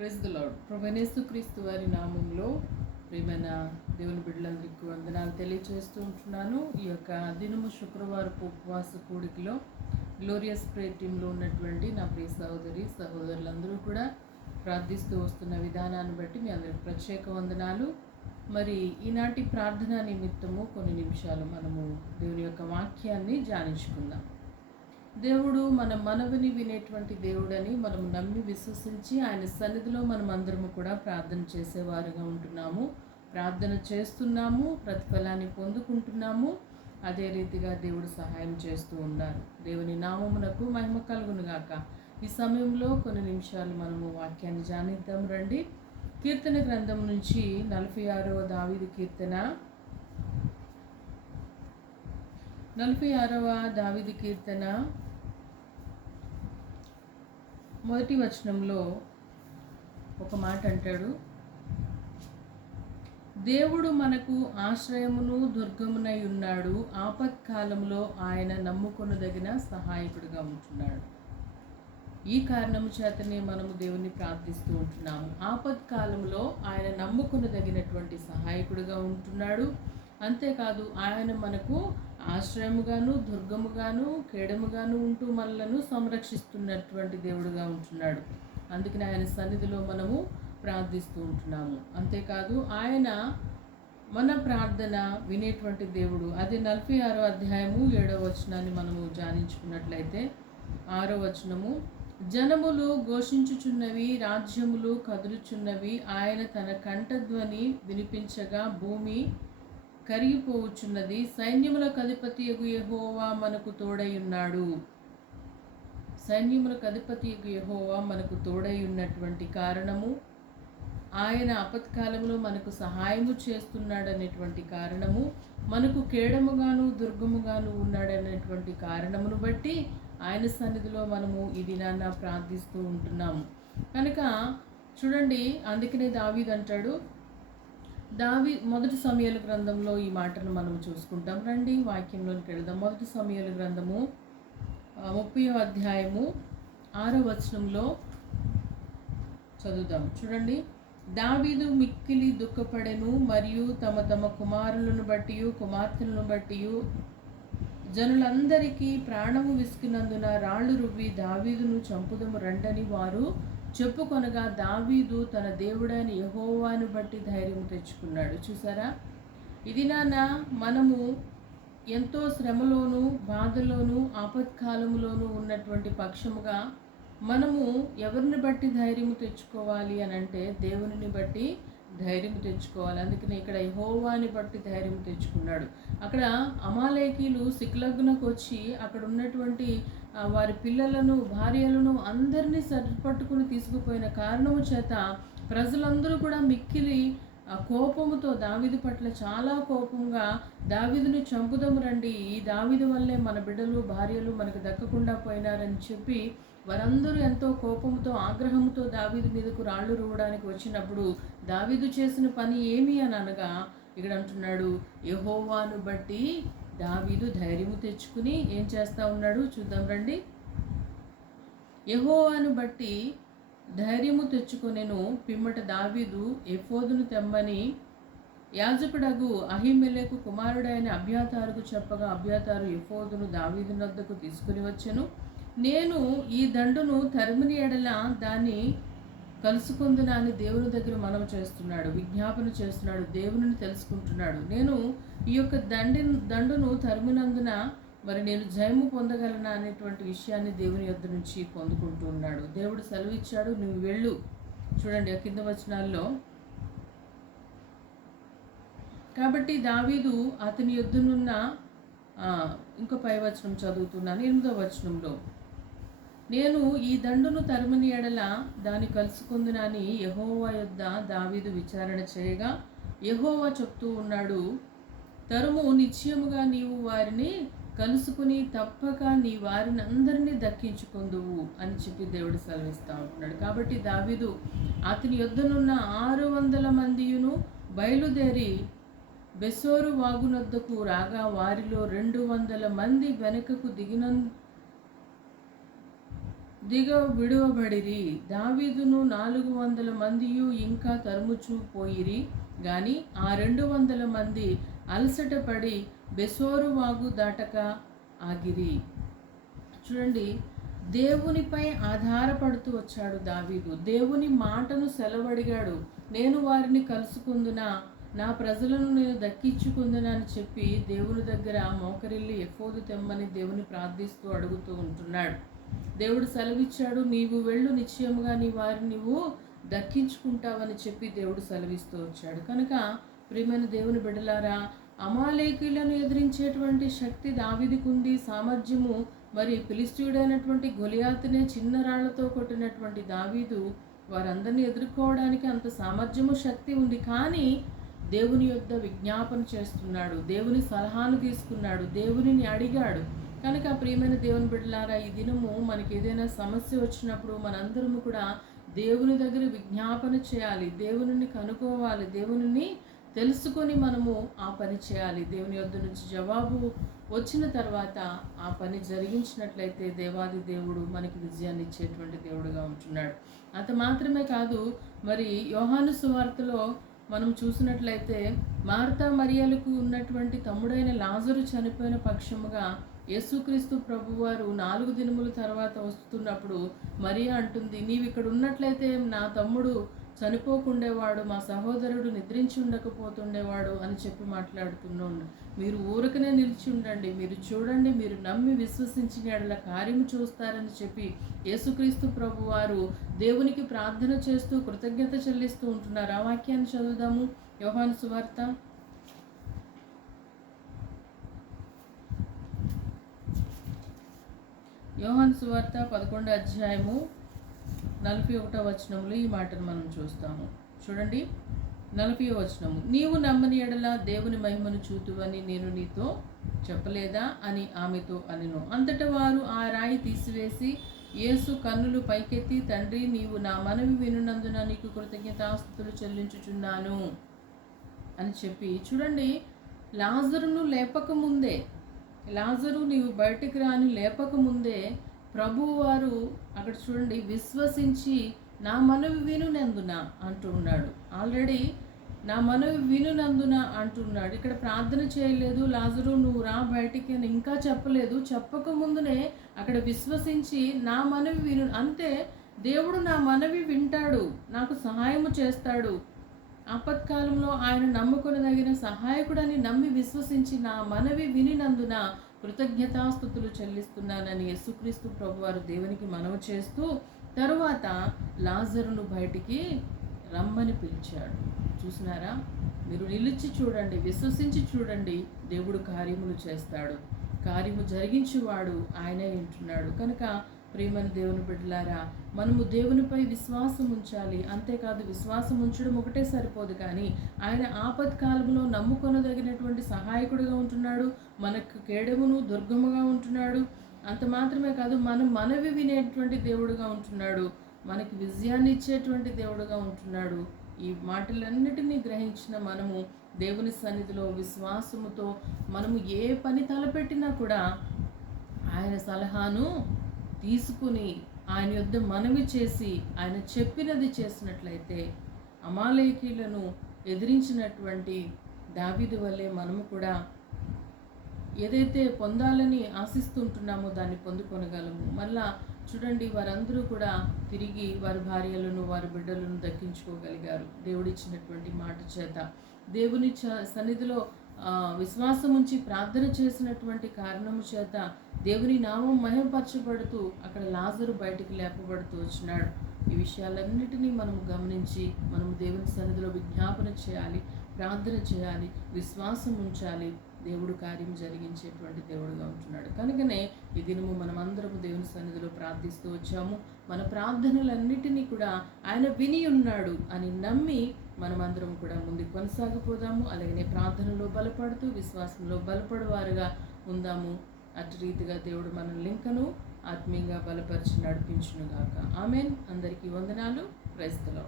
Press the lord ప్రభనేసు క్రీస్తు వారి నామంలో ప్రేమైన దేవుని బిడ్డలందరికీ వందనాలు తెలియజేస్తూ ఉంటున్నాను. ఈ యొక్క దినము శుక్రవారపు ఉపవాస కూడికలో గ్లోరియస్ ప్రేయర్ టీంలో ఉన్నటువంటి నా ప్రియ సహోదరి సహోదరులందరూ కూడా ప్రార్థిస్తూ వస్తున్న విధానాన్ని బట్టి మీ అందరికి ప్రత్యేక వందనాలు. మరి ఈనాటి ప్రార్థన నిమిత్తము కొన్ని నిమిషాలు మనము దేవుని యొక్క వాక్యాన్ని ధ్యానించుకుందాం. దేవుడు మన మనవిని వినేటువంటి దేవుడని మనం నమ్మి విశ్వసించి ఆయన సన్నిధిలో మనం అందరము కూడా ప్రార్థన చేసేవారుగా ఉంటున్నాము. ప్రార్థన చేస్తున్నాము ప్రతిఫలాన్ని పొందుకుంటున్నాము. అదే రీతిగా దేవుడు సహాయం చేస్తూ ఉన్నారు. దేవుని నామమునకు మహిమ కలుగునుగాక. ఈ సమయంలో కొన్ని నిమిషాలు మనము వాక్యాన్ని జానిద్దాం రండి. కీర్తన గ్రంథం నుంచి నలభై ఆరవ దావిది కీర్తన. నలభై ఆరవ దావిది కీర్తన మొదటి వచనంలో ఒక మాట అంటాడు. దేవుడు మనకు ఆశ్రయమును దుర్గమునై ఉన్నాడు. ఆపత్కాలంలో ఆయన నమ్ముకొనదగిన సహాయకుడిగా ఉంటున్నాడు. ఈ కారణము చేతనే మనము దేవుని ప్రార్థిస్తూ ఉంటున్నాము. ఆపత్కాలంలో ఆయన నమ్ముకునదగినటువంటి సహాయకుడిగా ఉంటున్నాడు. అంతేకాదు ఆయన మనకు ఆశ్రయముగాను దుర్గముగాను కేడముగాను ఉంటూ మనలను సంరక్షిస్తున్నటువంటి దేవుడుగా ఉంటున్నాడు. అందుకని ఆయన సన్నిధిలో మనము ప్రార్థిస్తూ ఉంటున్నాము. అంతేకాదు ఆయన మన ప్రార్థన వినేటువంటి దేవుడు అది నలభై ఆరో అధ్యాయము ఏడవ వచనాన్ని మనము ధ్యానించుకున్నట్లయితే ఆరో వచనము జనములు ఘోషించుచున్నవి రాజ్యములు కదులుచున్నవి ఆయన తన కంఠధ్వని వినిపించగా భూమి కరిగిపోవచ్చున్నది. సైన్యములకు అధిపతి యహోవా మనకు తోడై ఉన్నాడు సైన్యములకు అధిపతి యెహోవా మనకు తోడై ఉన్నటువంటి కారణము ఆయన అపత్కాలంలో మనకు సహాయము చేస్తున్నాడనేటువంటి కారణము మనకు కేడముగాను దుర్గముగాను ఉన్నాడనేటువంటి కారణమును బట్టి ఆయన సన్నిధిలో మనము ఈ దినాన్న ప్రార్థిస్తూ ఉంటున్నాము. కనుక చూడండి అందుకనే దావీదంటాడు అంటాడు దావి మొదటి సమయాల గ్రంథంలో ఈ మాటను మనం చూసుకుంటాం. రండి వాక్యంలోకి వెళదాం. మొదటి సమయాల గ్రంథము ముప్పై అధ్యాయము ఆరో వచనంలో చదువుదాం. చూడండి. దావీదు మిక్కిలి దుఃఖపడెను మరియు తమ తమ కుమారులను బట్టి కుమార్తెలను బట్టి జనులందరికీ ప్రాణము విసుకినందున రాళ్ళు రువ్వి దావీదును చంపుదము రండని వారు చెప్పుకొనగా దావీదు తన దేవుడైన యహోవాను బట్టి ధైర్యం తెచ్చుకున్నాడు. చూసారా? ఇది నాన్న మనము ఎంతో శ్రమలోను బాధలోను ఆపత్కాలంలోనూ ఉన్నటువంటి పక్షముగా మనము ఎవరిని బట్టి ధైర్యం తెచ్చుకోవాలి అని అంటే దేవునిని బట్టి ధైర్యం తెచ్చుకోవాలి. అందుకని ఇక్కడ యెహోవాని బట్టి ధైర్యం తెచ్చుకున్నాడు. అక్కడ అమాలేకీలు సిక్లగ్నకు వచ్చి అక్కడ ఉన్నటువంటి వారి పిల్లలను భార్యలను అందరినీ సరిపట్టుకుని తీసుకుపోయిన కారణము చేత ప్రజలందరూ కూడా మిక్కిలి ఆ కోపముతో దావిది పట్ల చాలా కోపంగా దావిదిని చంపుదాము రండి. ఈ దావిది వల్లే మన బిడ్డలు భార్యలు మనకు దక్కకుండా పోయినారని చెప్పి వారందరూ ఎంతో కోపంతో ఆగ్రహంతో దావీదు మీదకు రాళ్ళు రువ్వడానికి వచ్చినప్పుడు దావీదు చేసిన పని ఏమి అని అనగా ఇక్కడ అంటున్నాడు యహోవాను బట్టి దావీదు ధైర్యము తెచ్చుకుని ఏం చేస్తా ఉన్నాడు? చూద్దాం రండి. యహోవాను బట్టి ధైర్యము తెచ్చుకొనెను పిమ్మట దావీదు ఎఫోదును తెమ్మని యాజకుడగు అహిమెలకు కుమారుడైన అభ్యాతారుకు చెప్పగా అభ్యాతారు ఎఫోదును దావీదు వద్దకు తీసుకుని వచ్చెను. నేను ఈ దండును తరిమిని ఎడల దాన్ని కలుసుకుందునా అని దేవుని దగ్గర మనం చేస్తున్నాడు విజ్ఞాపన చేస్తున్నాడు దేవుని తెలుసుకుంటున్నాడు. నేను ఈ యొక్క దండి దండును తరిమినందున మరి నేను జయము పొందగలనా అనేటువంటి విషయాన్ని దేవుని యొద్ద నుంచి పొందుకుంటూ ఉన్నాడు. దేవుడు సెలవిచ్చాడు నువ్వు వెళ్ళు. చూడండి ఆ కింద వచనాల్లో. కాబట్టి దావీదు అతని యొద్దనున్న ఇంకో పై వచనం చదువుతున్నాను ఎనిమిదో వచనంలో. నేను ఈ దండును తరుమని ఎడల దాన్ని కలుసుకుందునని యహోవా యొద్ద దావీదు విచారణ చేయగా యహోవా చెప్తూ ఉన్నాడు తరుము నిశ్చయముగా నీవు వారిని కలుసుకుని తప్పక నీ వారిని అందరినీ దక్కించుకుందువు అని చెప్పి దేవుడు సెలవిస్తూ ఉంటున్నాడు. కాబట్టి దావీదు అతని యొద్దనున్న ఆరు వందల మందియును బయలుదేరి బెసోరు వాగునొద్దకు రాగా వారిలో రెండు వందల మంది వెనుకకు దిగిన దిగ విడువబడిరి. దావీదును నాలుగు వందల మందియు ఇంకా తరుముచూ పోయిరి. గాని ఆ రెండు వందల మంది అలసట పడి బెసోరు వాగు దాటక ఆగిరి. చూడండి దేవునిపై ఆధారపడుతూ వచ్చాడు దావీదు. దేవుని మాటను సెలవడిగాడు. నేను వారిని కలుసుకుందునా? నా ప్రజలను నేను దక్కించుకుందునా అని చెప్పి దేవుని దగ్గర మోకరిల్లి ఎఫోదు తెమ్మని దేవుని ప్రార్థిస్తూ అడుగుతూ ఉంటున్నాడు. దేవుడు సెలవిచ్చాడు నీవు వెళ్ళు నిశ్చయముగా నీ వారిని నువ్వు దక్కించుకుంటావని చెప్పి దేవుడు సెలవిస్తూ వచ్చాడు. కనుక ప్రియమైన దేవుని బిడలారా అమాలేకులను ఎదిరించేటువంటి శక్తి దావిదికి ఉంది సామర్థ్యము మరి ఫిలిస్తీయుడైనటువంటి గొలియాతునే చిన్న రాళ్ళతో కొట్టినటువంటి దావీదు వారందరినీ ఎదుర్కోవడానికి అంత సామర్థ్యము శక్తి ఉంది. కానీ దేవుని యొద్ద విజ్ఞాపన చేస్తున్నాడు దేవుని సలహాను తీసుకున్నాడు దేవునిని అడిగాడు కనుక ప్రియమైన దేవుని బిడ్డలారా ఈ దినము మనకి ఏదైనా సమస్య వచ్చినప్పుడు మనందరము కూడా దేవుని దగ్గర విజ్ఞాపన చేయాలి. దేవుని కనుక్కోవాలి. దేవుని తెలుసుకొని మనము ఆ పని చేయాలి. దేవుని యొద్ద నుంచి జవాబు వచ్చిన తర్వాత ఆ పని జరిగించినట్లయితే దేవాది దేవుడు మనకి విజయాన్ని ఇచ్చేటువంటి దేవుడుగా ఉంటున్నాడు. అంత మాత్రమే కాదు మరి యోహాను సువార్తలో మనం చూసినట్లయితే మార్తా మరియలకు ఉన్నటువంటి తమ్ముడైన లాజరు చనిపోయిన పక్షముగా యేసుక్రీస్తు ప్రభువారు నాలుగు దినముల తర్వాత వస్తున్నప్పుడు మరియా అంటుంది నీవు ఇక్కడ ఉన్నట్లయితే నా తమ్ముడు చనిపోకుండేవాడు మా సహోదరుడు నిద్రించి ఉండకపోతుండేవాడు అని చెప్పి మాట్లాడుతున్నాడు. మీరు ఊరకనే నిలిచి ఉండండి మీరు చూడండి మీరు నమ్మి విశ్వసించిన ఎడల కార్యము చూస్తారని చెప్పి యేసుక్రీస్తు ప్రభు వారు దేవునికి ప్రార్థన చేస్తూ కృతజ్ఞత చెల్లిస్తూ ఉంటున్నారు. ఆ వాక్యాన్ని చదువుదాము. యోహాను సువార్త యోహన్ సువార్త పదకొండు అధ్యాయము నలభై ఒకటో వచనములు ఈ మాటను మనం చూస్తాము. చూడండి. నలభై వచనము. నీవు నమ్మని ఎడల దేవుని మహిమను చూతువని నేను నీతో చెప్పలేదా అని ఆమెతో అనెను. అంతట వారు ఆ రాయి తీసివేసి యేసు కన్నులు పైకెత్తి తండ్రి నీవు నా మనవి వినునందున నీకు కృతజ్ఞతాస్తుతులు చెల్లించుచున్నాను అని చెప్పి చూడండి. లాజరును లేపక ముందే లాజరు నీవు బయటికి రాని లేపకముందే ముందే ప్రభువారు అక్కడ చూడండి విశ్వసించి నా మనవి వినునందున అంటున్నాడు. ఆల్రెడీ నా మనవి వినునందున అంటున్నాడు. ఇక్కడ ప్రార్థన చేయలేదు లాజరు నువ్వు రా బయటికి అని ఇంకా చెప్పలేదు. చెప్పక ముందునే అక్కడ విశ్వసించి నా మనవి విను అంతే. దేవుడు నా మనవి వింటాడు నాకు సహాయము చేస్తాడు. ఆపత్కాలంలో ఆయన నమ్ముకొనదగిన సహాయకుడని నమ్మి విశ్వసించి నా మనవి వినినందున కృతజ్ఞతాస్థుతులు చెల్లిస్తున్నానని యేసుక్రీస్తు ప్రభువారు దేవునికి మనవి చేస్తూ తరువాత లాజరును బయటికి రమ్మని పిలిచాడు. చూసినారా? మీరు నిలిచి చూడండి విశ్వసించి చూడండి దేవుడు కార్యములు చేస్తాడు. కార్యము జరిగించేవాడు ఆయనే వింటున్నాడు కనుక ప్రేమని దేవుని బిడ్డలారా మనము దేవునిపై విశ్వాసం ఉంచాలి. అంతేకాదు విశ్వాసం ఉంచడం ఒకటే సరిపోదు కానీ ఆయన ఆపత్కాలంలో నమ్ముకొనదగినటువంటి సహాయకుడిగా ఉంటున్నాడు మనకు కేడమును దుర్గముగా ఉంటున్నాడు. అంత మాత్రమే కాదు మనం మనవి వినేటువంటి దేవుడుగా ఉంటున్నాడు మనకి విజయాన్ని ఇచ్చేటువంటి దేవుడుగా ఉంటున్నాడు. ఈ మాటలన్నిటినీ గ్రహించిన మనము దేవుని సన్నిధిలో విశ్వాసముతో మనము ఏ పని తలపెట్టినా కూడా ఆయన సలహాను తీసుకుని ఆయన యుద్ధ మనవి చేసి ఆయన చెప్పినది చేసినట్లయితే అమాలేకీలను ఎదిరించినటువంటి దావిది వల్లే మనము కూడా ఏదైతే పొందాలని ఆశిస్తుంటున్నామో దాన్ని పొందుకొనగలము. మళ్ళా చూడండి వారందరూ కూడా తిరిగి వారి భార్యలను వారి బిడ్డలను దక్కించుకోగలిగారు దేవుడిచ్చినటువంటి మాట చేత. దేవుని చ సన్నిధిలో విశ్వాసం ఉంచి ప్రార్థన చేసినటువంటి కారణము చేత దేవుని నామం మహిమపరచబడుతూ అక్కడ లాజరు బయటికి లేపబడుతూ వచ్చినాడు. ఈ విషయాలన్నిటినీ మనం గమనించి మనం దేవుని సన్నిధిలో విజ్ఞాపన చేయాలి ప్రార్థన చేయాలి విశ్వాసం ఉంచాలి దేవుడు కార్యం జరిగించేటువంటి దేవుడుగా ఉంటున్నాడు. కనుకనే ఈ దినము మనం అందరము దేవుని సన్నిధిలో ప్రార్థిస్తూ వచ్చాము. మన ప్రార్థనలన్నిటినీ కూడా ఆయన విని ఉన్నాడు అని నమ్మి మనమందరం కూడా ముందు కొనసాగిపోదాము. అలాగనే ప్రార్థనలో బలపడుతూ విశ్వాసంలో బలపడువారుగా ఉందాము. అటు రీతిగా దేవుడు మన లింకను ఆత్మీయంగా బలపరిచి నడిపించునుగాక. ఆమెన్. అందరికీ వందనాలు. క్రైస్తలో